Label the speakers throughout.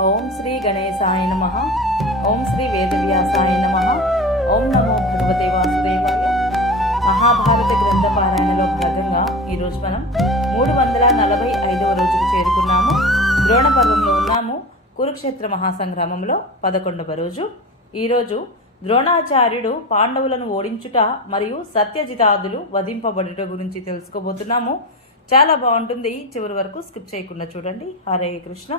Speaker 1: ఓం శ్రీ గణేశాయ నమ. ఓం శ్రీ వేదవ్యాసాయ నమ. ఓం నమో భగవతే వాసుదేవాయ. మహాభారత గ్రంథ పారాయణలో భాగంగా ఈరోజు మనం మూడు వందల నలభై ఐదవ రోజుకు చేరుకున్నాము. ద్రోణ పర్వంలో ఉన్నాము. కురుక్షేత్ర మహాసంగ్రామంలో పదకొండవ రోజు. ఈరోజు ద్రోణాచార్యుడు పాండవులను ఓడించుట మరియు సత్యజితాదులు వధింపబడుట గురించి తెలుసుకోబోతున్నాము. చాలా బాగుంటుంది. చివరి వరకు స్కిప్ చేయకుండా చూడండి. హరే కృష్ణ.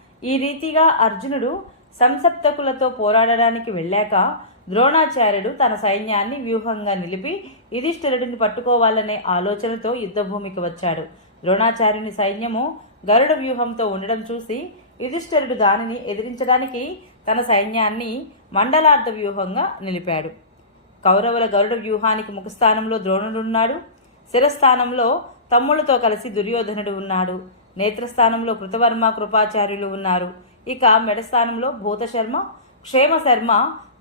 Speaker 1: ఈ రీతిగా అర్జునుడు సంసప్తకులతో పోరాడడానికి వెళ్ళాక ద్రోణాచార్యుడు తన సైన్యాన్ని వ్యూహంగా నిలిపి యుధిష్ఠిరుడిని పట్టుకోవాలనే ఆలోచనతో యుద్ధభూమికి వచ్చాడు. ద్రోణాచార్యుని సైన్యము గరుడ వ్యూహంతో ఉండడం చూసి యుధిష్ఠిరుడు దానిని ఎదిరించడానికి తన సైన్యాన్ని మండలార్థ వ్యూహంగా నిలిపాడు. కౌరవుల గరుడ వ్యూహానికి ముఖస్థానంలో ద్రోణుడున్నాడు. శిరస్థానంలో తమ్ముళ్ళతో కలిసి దుర్యోధనుడు ఉన్నాడు. నేత్రస్థానంలో కృతవర్మ కృపాచార్యులు ఉన్నారు. ఇక మెడస్థానంలో భూతశర్మ క్షేమశర్మ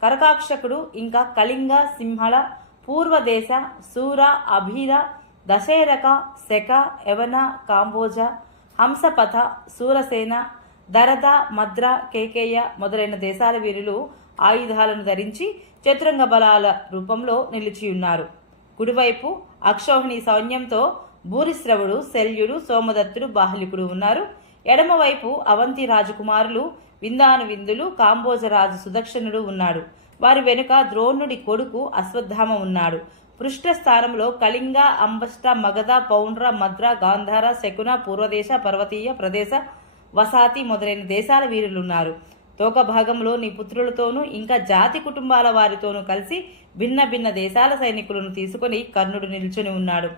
Speaker 1: కరకాక్షకుడు ఇంకా కళింగ సింహళ పూర్వదేశ సూర అభీర దశేరక శక యవన కాంబోజ హంసపథ సూరసేన దరద మద్ర కేకేయ మొదలైన దేశాల వీరులు ఆయుధాలను ధరించి చతురంగ బలాల రూపంలో నిలిచి ఉన్నారు కుడివైపు అక్షోహిణి సౌన్యంతో భూరిశ్రవుడు శల్యుడు సోమదత్తుడు బాహ్లికుడు ఉన్నారు. ఎడమవైపు అవంతి రాజకుమారులు విందాను విందులు కాంబోజరాజు సుదక్షణుడు ఉన్నాడు. వారి వెనుక ద్రోణుడి కొడుకు అశ్వత్థామ ఉన్నాడు. పృష్ఠ స్థానంలో కళింగ అంబష్ట మగధ పౌండ్ర మద్ర గాంధార శకున పూర్వదేశ పర్వతీయ ప్రదేశ వసాతి మొదలైన దేశాల వీరులున్నారు తోక భాగంలో నీ పుత్రులతోనూ ఇంకా జాతి కుటుంబాల వారితోనూ కలిసి భిన్న భిన్న దేశాల సైనికులను తీసుకొని కర్ణుడు నిల్చుని ఉన్నాడు.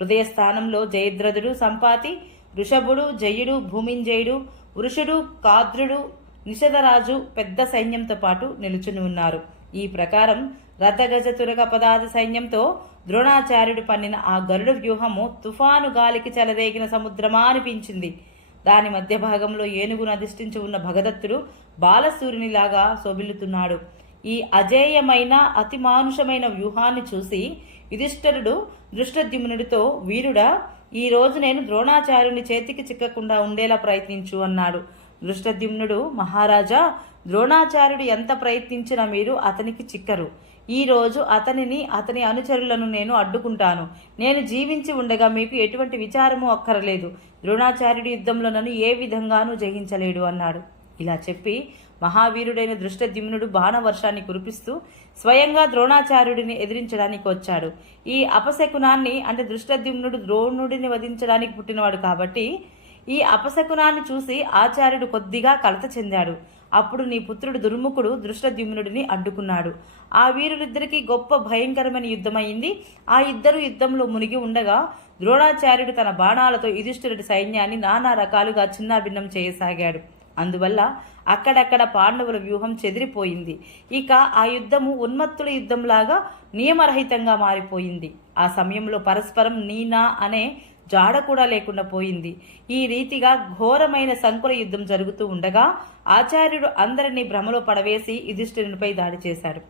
Speaker 1: హృదయ స్థానంలో జయద్రథుడు సంపాతి వృషభుడు జయుడు భూమింజయుడు వృషుడు కాద్రుడు నిషధరాజు పెద్ద సైన్యంతో పాటు నిలుచుని ఉన్నారు. ఈ ప్రకారం రథగజ తురగ పదాది సైన్యంతో ద్రోణాచార్యుడు పన్నిన ఆ గరుడ వ్యూహము తుఫాను గాలికి చెలరేగిన సముద్రమా అనిపించింది దాని మధ్య భాగంలో ఏనుగును అధిష్ఠించి ఉన్న భగదత్తుడు బాలసూర్యునిలాగా శోభిల్లుతున్నాడు. ఈ అజేయమైన అతిమానుషమైన వ్యూహాన్ని చూసి యుధిష్ఠరుడు దృష్టద్యుమ్నుడితో వీరుడా ఈ రోజు నేను ద్రోణాచార్యుని చేతికి చిక్కకుండా ఉండేలా ప్రయత్నించు అన్నాడు. దృష్టద్యుమ్నుడు మహారాజా ద్రోణాచార్యుడు ఎంత ప్రయత్నించినా మీరు అతనికి చిక్కరు. ఈ రోజు అతనిని అతని అనుచరులను నేను అడ్డుకుంటాను. నేను జీవించి ఉండగా మీకు ఎటువంటి విచారము అక్కరలేదు. ద్రోణాచార్యుడి యుద్ధంలో నన్ను ఏ విధంగానూ జయించలేడు అన్నాడు. ఇలా చెప్పి మహావీరుడైన దృష్టద్యుమ్నుడు బాణవర్షాన్ని కురిపిస్తూ స్వయంగా ద్రోణాచార్యుడిని ఎదిరించడానికి వచ్చాడు. ఈ అపశకునాన్ని అంటే దృష్టద్యుమ్నుడు ద్రోణుడిని వధించడానికి పుట్టినవాడు కాబట్టి ఈ అపశకునాన్ని చూసి ఆచార్యుడు కొద్దిగా కలత చెందాడు. అప్పుడు నీ పుత్రుడు దుర్ముఖుడు దృష్టద్యుమ్నుడిని అడ్డుకున్నాడు. ఆ వీరులిద్దరికీ గొప్ప భయంకరమైన యుద్ధమైంది. ఆ ఇద్దరు యుద్ధంలో మునిగి ఉండగా ద్రోణాచార్యుడు తన బాణాలతో యుధిష్ఠిరుడి సైన్యాన్ని నానా రకాలుగా చిన్నాభిన్నం చేయసాగాడు. అందువల్ల అక్కడక్కడ పాండవుల వ్యూహం చెదిరిపోయింది. ఇక ఆ యుద్ధము ఉన్మత్తుల యుద్ధంలాగా నియమరహితంగా మారిపోయింది. ఆ సమయంలో పరస్పరం నీనా అనే జాడ కూడా లేకుండా పోయింది. ఈ రీతిగా ఘోరమైన సంకుల యుద్ధం జరుగుతూ ఉండగా ఆచార్యుడు అందరినీ భ్రమలో పడవేసి యుధిష్ఠిరునిపై దాడి చేశాడు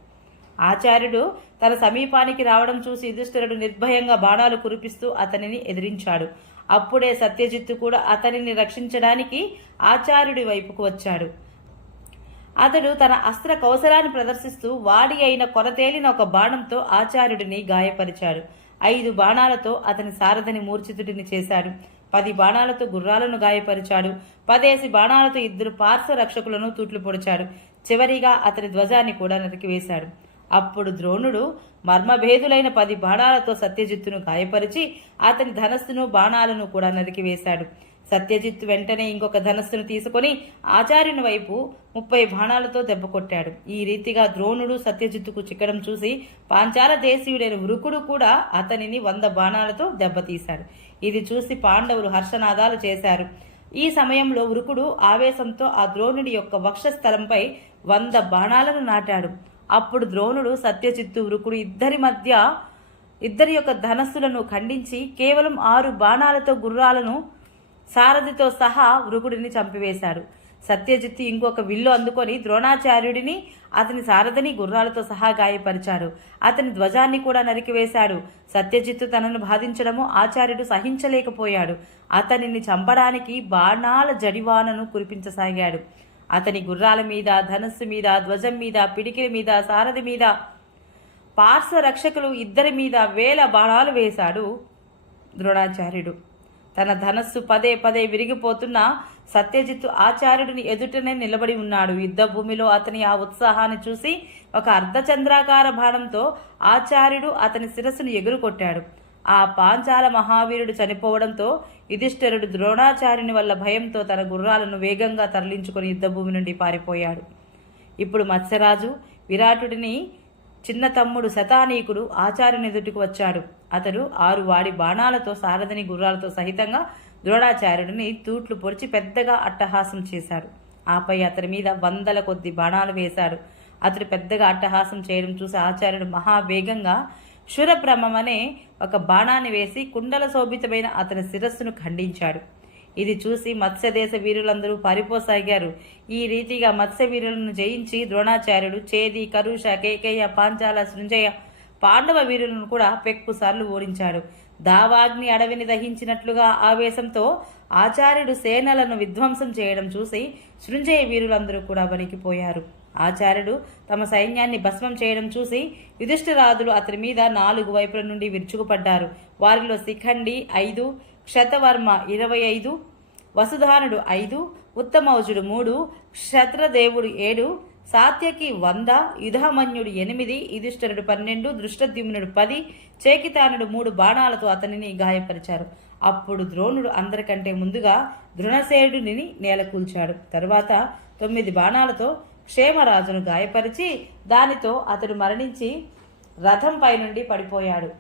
Speaker 1: ఆచార్యుడు తన సమీపానికి రావడం చూసి యుధిష్ఠిరుడు నిర్భయంగా బాణాలు కురిపిస్తూ అతనిని ఎదిరించాడు. అప్పుడే సత్యజిత్తు కూడా అతనిని రక్షించడానికి ఆచార్యుడి వైపుకు వచ్చాడు. అతడు తన అస్త్ర కౌశలాన్ని ప్రదర్శిస్తూ వాడి అయిన కొరతేలిన ఒక బాణంతో ఆచార్యుడిని గాయపరిచాడు. ఐదు బాణాలతో అతని సారథిని మూర్ఛితుడిని చేశాడు. పది బాణాలతో గుర్రాలను గాయపరిచాడు. పదేసి బాణాలతో ఇద్దరు పార్శ్వ రక్షకులను తూట్లు పొడిచాడు. చివరిగా అతని ధ్వజాన్ని కూడా నరికివేశాడు. అప్పుడు ద్రోణుడు మర్మభేదులైన పది బాణాలతో సత్యజిత్తును గాయపరిచి అతని ధనస్సును బాణాలను కూడా నరికివేశాడు సత్యజిత్తు వెంటనే ఇంకొక ధనస్సును తీసుకొని ఆచార్యుని వైపు ముప్పై బాణాలతో దెబ్బ కొట్టాడు. ఈ రీతిగా ద్రోణుడు సత్యజిత్తుకు చిక్కడం చూసి పాంచాల దేశీయుడైన వృకుడు కూడా అతనిని వంద బాణాలతో దెబ్బతీశాడు. ఇది చూసి పాండవులు హర్షనాదాలు చేశారు. ఈ సమయంలో వృకుడు ఆవేశంతో ఆ ద్రోణుడి యొక్క వక్షస్థలంపై వంద బాణాలను నాటాడు. అప్పుడు ద్రోణుడు సత్యచిత్తు వృకుడు ఇద్దరి మధ్య ఇద్దరి యొక్క ధనస్సులను ఖండించి కేవలం ఆరు బాణాలతో గుర్రాలను సారథితో సహా వృకుడిని చంపివేశాడు. సత్యజిత్తు ఇంకొక విల్లు అందుకొని ద్రోణాచార్యుడిని అతని సారథిని గుర్రాలతో సహా గాయపరిచాడు. అతని ధ్వజాన్ని కూడా నరికివేశాడు. సత్యజిత్తు తనను బాధించడము ఆచార్యుడు సహించలేకపోయాడు. అతనిని చంపడానికి బాణాల జడివానను కురిపించసాగాడు. అతని గుర్రాల మీద ధనస్సు మీద ధ్వజం మీద పిడికిలి మీద సారథి మీద పార్శ్వ రక్షకులు ఇద్దరి మీద వేల బాణాలు వేశాడు ద్రోణాచార్యుడు. తన ధనస్సు పదే పదే విరిగిపోతున్న సత్యజిత్తు ఆచార్యుడిని ఎదుటనే నిలబడి ఉన్నాడు. యుద్ధ భూమిలో అతని ఆ ఉత్సాహాన్ని చూసి ఒక అర్ధచంద్రాకార బాణంతో ఆచార్యుడు అతని శిరస్సును ఎగురుకొట్టాడు ఆ పాంచాల మహావీరుడు చనిపోవడంతో యుధిష్ఠరుడు ద్రోణాచార్యుని వల్ల భయంతో తన గుర్రాలను వేగంగా తరలించుకొని యుద్ధభూమి నుండి పారిపోయాడు. ఇప్పుడు మత్స్యరాజు విరాటుడిని చిన్న తమ్ముడు శతానీకుడు ఆచార్యుని ఎదుటికి వచ్చాడు. అతడు ఆరు వాడి బాణాలతో సారథిని గుర్రాలతో సహితంగా ద్రోణాచార్యుడిని తూట్లు పొడిచి పెద్దగా అట్టహాసం చేశాడు. ఆపై అతని మీద వందల కొద్ది బాణాలు వేశాడు. అతడు పెద్దగా అట్టహాసం చేయడం చూసి ఆచార్యుడు మహావేగంగా శురబ్రహ్మం అనే ఒక బాణాన్ని వేసి కుండల శోభితమైన అతని శిరస్సును ఖండించాడు. ఇది చూసి మత్స్యదేశ వీరులందరూ పారిపోసాగారు. ఈ రీతిగా మత్స్య వీరులను జయించి ద్రోణాచార్యుడు చేది కరుష కేకయ్య పాంచాల సృంజయ పాండవ వీరులను కూడా పెక్కుసార్లు ఓడించాడు. దావాగ్ని అడవిని దహించినట్లుగా ఆవేశంతో ఆచార్యుడు సేనలను విధ్వంసం చేయడం చూసి సృంజయ వీరులందరూ కూడా వణికిపోయారు. ఆచార్యుడు తమ సైన్యాన్ని భస్మం చేయడం చూసి యుధిష్ఠిరాదులు అతని మీద నాలుగు వైపుల నుండి విరుచుకుపడ్డారు. వారిలో శిఖండి ఐదు క్షతవర్మ ఇరవై ఐదు వసుధానుడు ఐదు ఉత్తమౌజుడు మూడు క్షత్రదేవుడు ఏడు సాత్యకి వంద యుధామన్యుడు ఎనిమిది యుధిష్ఠరుడు పన్నెండు దృష్టద్యుమ్నుడు పది చేకితానుడు మూడు బాణాలతో అతనిని గాయపరిచారు. అప్పుడు ద్రోణుడు అందరికంటే ముందుగా దృణసేనుడిని నేలకూల్చాడు. తరువాత తొమ్మిది బాణాలతో క్షేమరాజును గాయపరిచి దానితో అతడు మరణించి రథంపై నుండి పడిపోయాడు.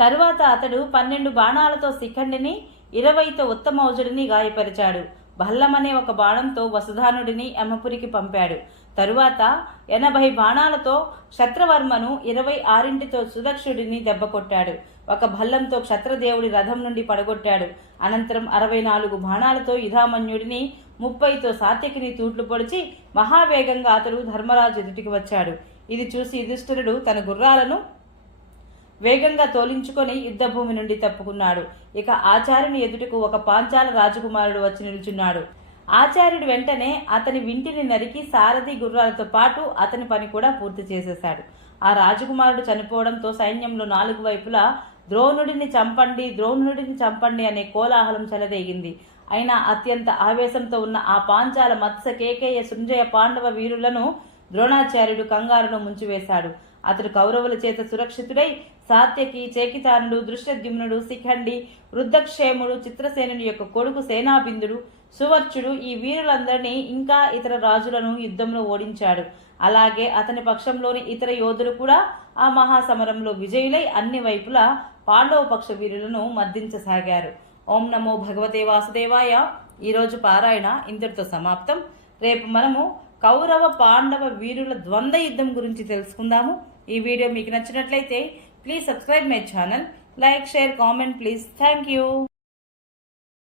Speaker 1: తరువాత అతడు పన్నెండు బాణాలతో శిఖండిని ఇరవైతో ఉత్తమౌజుడిని గాయపరిచాడు. భల్లమనే ఒక బాణంతో వసుధానుడిని యమపురికి పంపాడు. తరువాత ఎనభై బాణాలతో క్షత్రవర్మను ఇరవై ఆరింటితో సుదక్షుడిని దెబ్బకొట్టాడు ఒక భల్లంతో క్షత్రదేవుడి రథం నుండి పడగొట్టాడు. అనంతరం అరవై నాలుగు బాణాలతో యుధామన్యుడిని ముప్పైతో సాత్యకిని తూట్లు పొడిచి మహావేగంగా అతడు ధర్మరాజు ఎదుటికి వచ్చాడు. ఇది చూసి యుధిష్ఠిరుడు తన గుర్రాలను వేగంగా తోలించుకొని యుద్ధభూమి నుండి తప్పుకున్నాడు. ఇక ఆచార్యుని ఎదుటకు ఒక పాంచాల రాజకుమారుడు వచ్చి నిలుచున్నాడు. ఆచార్యుడు వెంటనే అతని వింటిని నరికి సారథి గుర్రాలతో పాటు అతని పని కూడా పూర్తి చేసేశాడు. ఆ రాజకుమారుడు చనిపోవడంతో సైన్యంలో నాలుగు వైపులా ద్రోణుడిని చంపండి ద్రోణుడిని చంపండి అనే కోలాహలం చెలరేగింది. అయినా అత్యంత ఆవేశంతో ఉన్న ఆ పాంచాల మత్స్య కేకేయ శృంజయ పాండవ వీరులను ద్రోణాచార్యుడు కంగారులో ముంచివేశాడు. అతడు కౌరవుల చేత సురక్షితుడై సాత్యకి చేకితానుడు దృశ్యద్యుమ్నుడు శిఖండి వృద్ధక్షేముడు చిత్రసేనుని యొక్క కొడుకు సేనాబిందుడు సువర్చుడు ఈ వీరులందరినీ ఇంకా ఇతర రాజులను యుద్ధంలో ఓడించాడు. అలాగే అతని పక్షంలోని ఇతర యోధులు కూడా ఆ మహాసమరంలో విజయులై అన్ని వైపులా పాండవ పక్ష వీరులను మర్దించసాగారు ఓం నమో భగవతే వాసుదేవాయ. ఈరోజు పారాయణ ఇంతటితో సమాప్తం. రేపు మనము కౌరవ పాండవ వీరుల ద్వంద్వ యుద్ధం గురించి తెలుసుకుందాము. ఈ వీడియో మీకు నచ్చినట్లయితే please subscribe my channel. Like share comment please. Thank you.